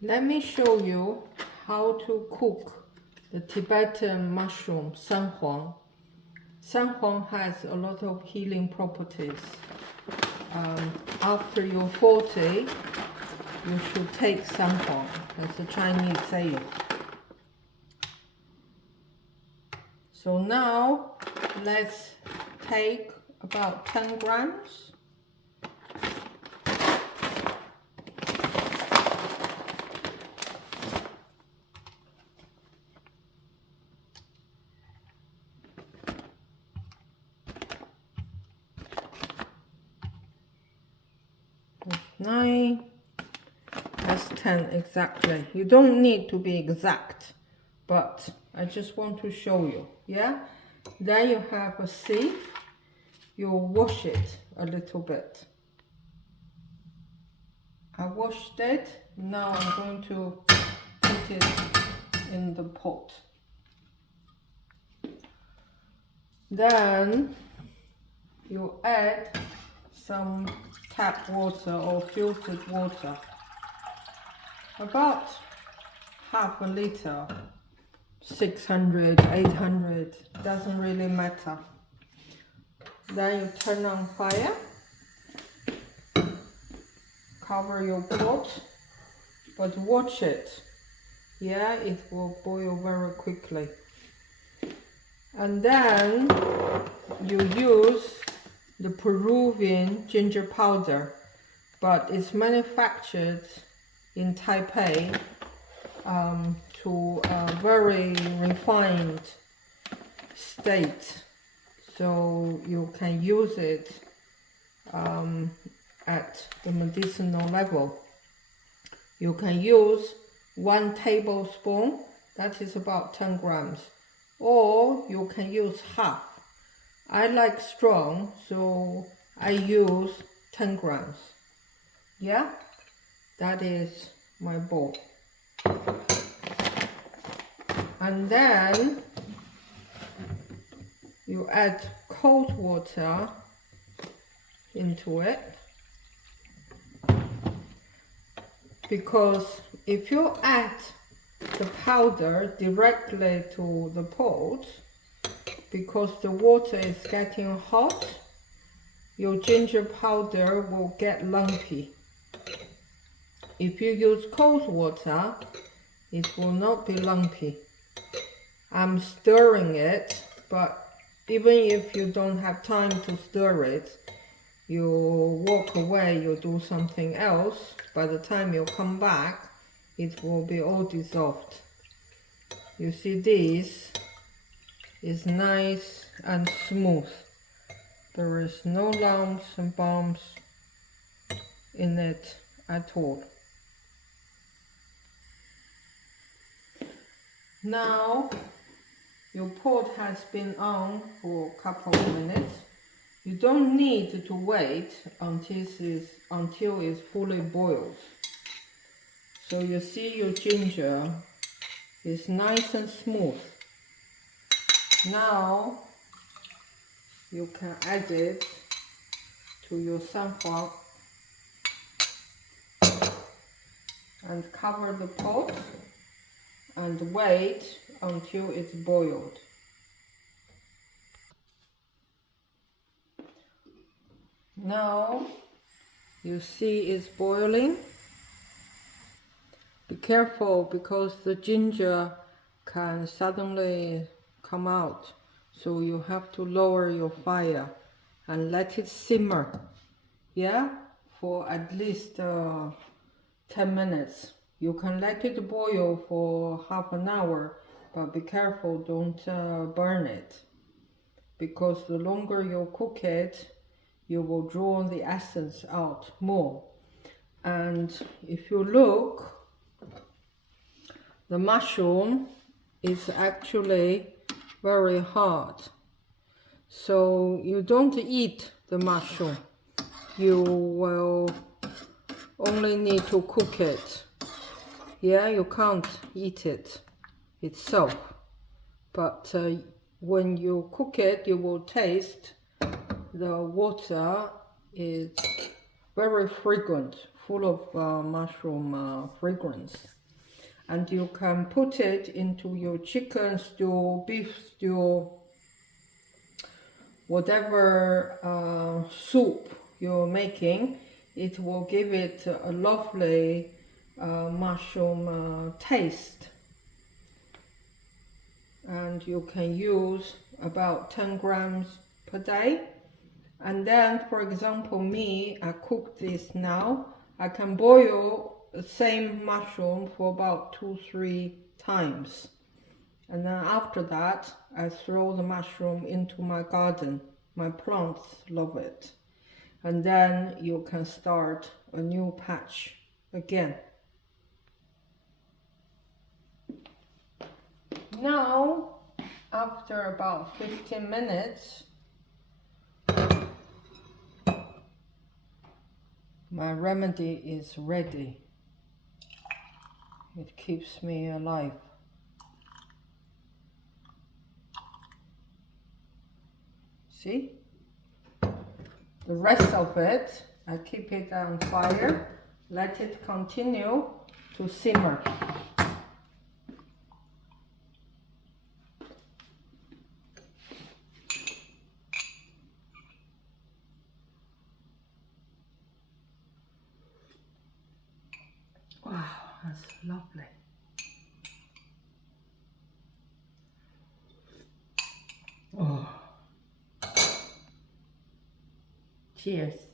Let me show you how to cook the Tibetan mushroom Sanghuang. Sanghuang has a lot of healing properties. After you're 40, you should take Sanghuang. That's a Chinese saying. So now let's take about 10 grams. That's 9, that's 10 exactly. You don't need to be exact, but I just want to show you. Yeah, then you have a sieve. You wash it a little bit. I washed it. Now I'm going to put it in the pot. Then you add some tap water or filtered water, about half a liter, 600, 800, doesn't really matter. Then you turn on fire, cover your pot, but watch it. Yeah, it will boil very quickly. And then you use the Peruvian ginger powder, but it's manufactured in Taipei to a very refined state, so you can use it at the medicinal level. You can use 1 tablespoon, that is about 10 grams, or you can use half. I like strong, so I use 10 grams. Yeah, that is my bowl. And then you add cold water into it, because if you add the powder directly to the pot, because the water is getting hot, your ginger powder will get lumpy. If you use cold water, it will not be lumpy. I'm stirring it, but even if you don't have time to stir it, you walk away, you do something else, by the time you come back, it will be all dissolved. You see, this is nice and smooth. There is no lumps and bumps in it at all. Now your pot has been on for a couple of minutes. You don't need to wait until it's fully boiled. So you see your ginger is nice and smooth. Now you can add it to your Sanghuang and cover the pot and wait until it's boiled. Now you see it's boiling. Be careful, because the ginger can suddenly come out, so you have to lower your fire and let it simmer, yeah, for at least 10 minutes. You can let it boil for half an hour, but be careful, don't burn it, because the longer you cook it, you will draw the essence out more. And if you look, the mushroom is actually very hard, so you don't eat the mushroom, you will only need to cook it. Yeah, you can't eat it itself, but when you cook it, you will taste the water is very fragrant full of mushroom fragrance. And you can put it into your chicken stew, beef stew, whatever soup you're making. It will give it a lovely mushroom taste. And you can use about 10 grams per day. And then, for example, me, I cook this now. I can boil the same mushroom for about 2-3 times. And then after that, I throw the mushroom into my garden. My plants love it. And then you can start a new patch again. Now, after about 15 minutes, my remedy is ready. It keeps me alive. See? The rest of it, I keep it on fire, let it continue to simmer. Wow, that's lovely. Oh. Cheers.